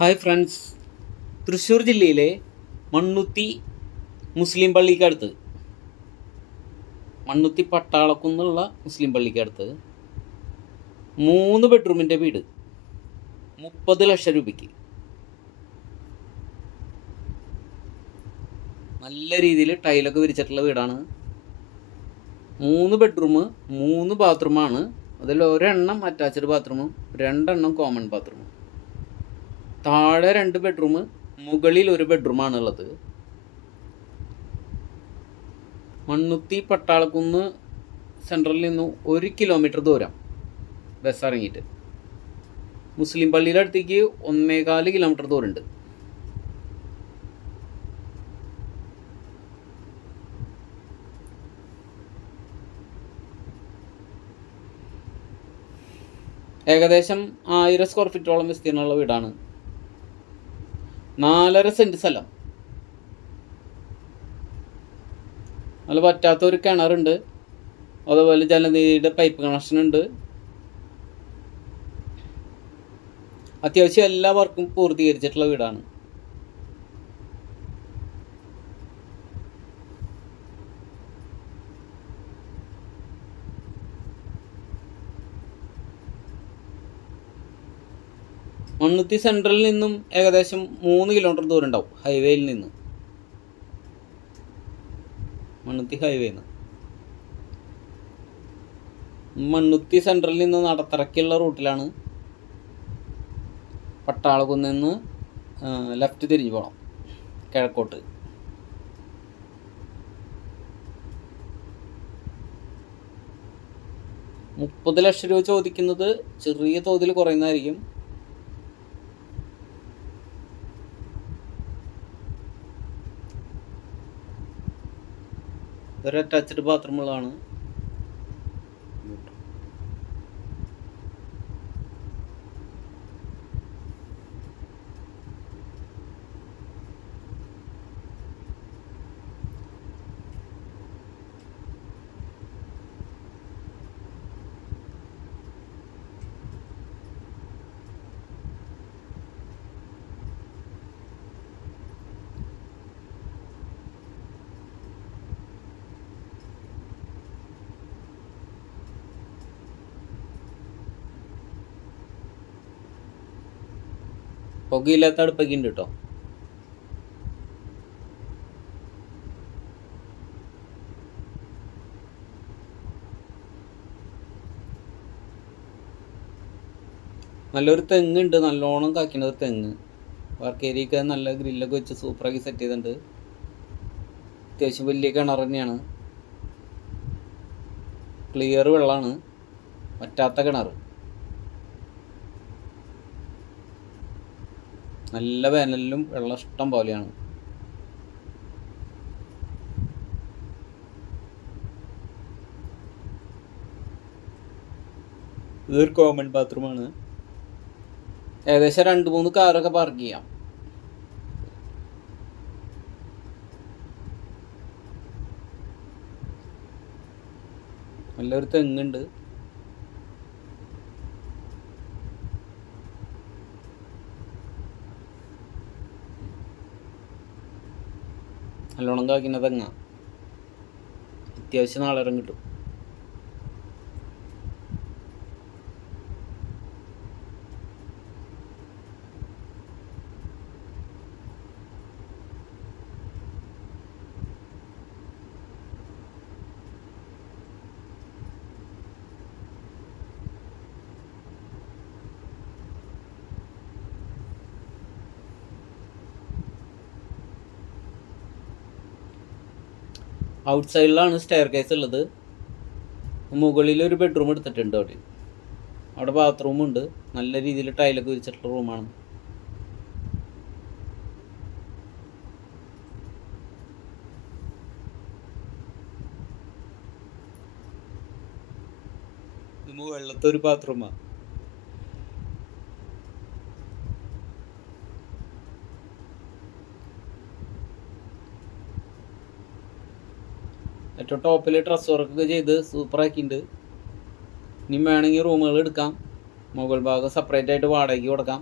Hi friends, Thrissur ജില്ലയിലെ മണ്ണുത്തി മുസ്ലിം പള്ളിക്കടുത്ത്, മണ്ണുത്തി പട്ടാളക്കുന്നുള്ള മുസ്ലിം പള്ളിക്കടുത്ത് 3 ബെഡ്റൂമിൻ്റെ വീട് 30 ലക്ഷം രൂപയ്ക്ക് നല്ല രീതിയിൽ ടൈലൊക്കെ വിരിച്ചിട്ടുള്ള വീടാണ്. 3 ബെഡ്റൂം 3 ബാത്റൂമാണ്. അതിൽ ഒരെണ്ണം അറ്റാച്ച്ഡ് ബാത്റൂമും 2 കോമൺ ബാത്റൂമും. താഴെ 2 ബെഡ്റൂം, മുകളിൽ 1 ബെഡ്റൂമാണുള്ളത്. മണ്ണുത്തി പട്ടാളക്കുന്ന് സെൻട്രലിൽ നിന്ന് 1 കിലോമീറ്റർ ദൂരം ബസ് ഇറങ്ങിയിട്ട് മുസ്ലിം പള്ളിയുടെ അടുത്തേക്ക് 1.25 കിലോമീറ്റർ ദൂരമുണ്ട്. ഏകദേശം 1000 സ്ക്വയർ ഫീറ്റോളം വിസ്തീർണമുള്ള വീടാണ്. 4.5 സെൻറ്റ് സ്ഥലം. അതിൽ പറ്റാത്തൊരു കിണറുണ്ട്, അതുപോലെ ജലനിധിയുടെ പൈപ്പ് കണക്ഷൻ ഉണ്ട്. അത്യാവശ്യം എല്ലാ വർക്കും പൂർത്തീകരിച്ചിട്ടുള്ള വീടാണ്. മണ്ണുത്തി സെൻട്രലിൽ നിന്നും ഏകദേശം 3 കിലോമീറ്റർ ദൂരം ഉണ്ടാവും ഹൈവേയിൽ നിന്ന്. മണ്ണുത്തി ഹൈവേന്ന് മണ്ണുത്തി സെൻട്രലിൽ നിന്ന് നടത്തിറക്കിയുള്ള റൂട്ടിലാണ്. പട്ടാളക്കുന്നിൽ നിന്ന് ലെഫ്റ്റ് തിരിഞ്ഞു പോകണം കിഴക്കോട്ട്. $30 ലക്ഷം ചോദിക്കുന്നത് ചെറിയ തോതിൽ കുറയുന്നതായിരിക്കും. ഇതൊരു അറ്റാച്ച്ഡ് ബാത്റൂമുകളാണ്. പുകയില്ലാത്ത അടുപ്പൊക്കെ ഉണ്ട് കേട്ടോ. നല്ലൊരു തെങ്ങുണ്ട്, നല്ലോണം കായ്ക്കുന്ന ഒരു തെങ്ങ്. വർക്കേരിയൊക്കെ നല്ല ഗ്രില്ലൊക്കെ വെച്ച് സൂപ്പറാക്കി സെറ്റ് ചെയ്തിട്ടുണ്ട്. അത്യാവശ്യം വലിയ കിണർ തന്നെയാണ്. ക്ലിയർ വെള്ളമാണ്, വറ്റാത്ത കിണർ. നല്ല വേനലിലും വെള്ളം ഇഷ്ടം പോലെയാണ്. ഇതൊരു കോമൺ ബാത്റൂമാണ്. ഏകദേശം 2-3 കാറൊക്കെ പാർക്ക് ചെയ്യാം. നല്ലൊരു തെങ്ങുണ്ട്. നല്ലോണം കായ്ക്കുന്ന തെങ്ങ. അത്യാവശ്യം നാളേരം കിട്ടും. ഔട്ട് സൈഡിലാണ് സ്റ്റെയർ കേസ് ഉള്ളത്. മുകളിൽ ഒരു ബെഡ്റൂം എടുത്തിട്ടുണ്ട്. അവിടെ ബാത്റൂമുണ്ട്. നല്ല രീതിയിൽ ടൈലൊക്കെ വിരിച്ചിട്ടുള്ള റൂമാണ്. വെള്ളത്തെ ഒരു ബാത്റൂമാണ്. ഏറ്റവും ടോപ്പിൽ ഡ്രസ് വർക്കൊക്കെ ചെയ്ത് സൂപ്പറാക്കിയിട്ടുണ്ട്. ഇനി വേണമെങ്കിൽ റൂമുകൾ എടുക്കാം. മുകൾ ഭാഗം സെപ്പറേറ്റ് ആയിട്ട് വാടകയ്ക്ക് കൊടുക്കാം.